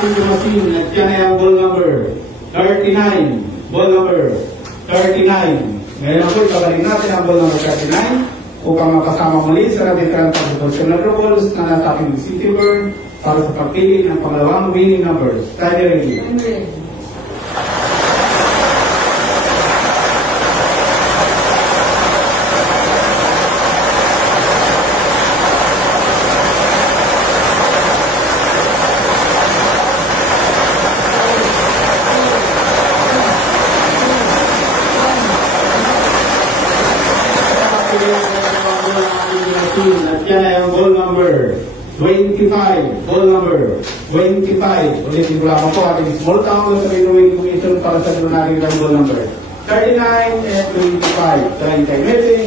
video machine. At yan ay ang ball number 39. Ball number 39. Ngayon po, ipagaling natin ang ball number 39 upang makasama muli sa natin pag-proportional rules na nasa ating City Bird para sa pagpili ng pangalawang winning numbers. Tayo ready. At yan ay ang ball number 25. Ball number 25. Ulitin ko lamang po ating small town sa renewing commission para sa natin ang ball number 39 and 25. Try time meeting.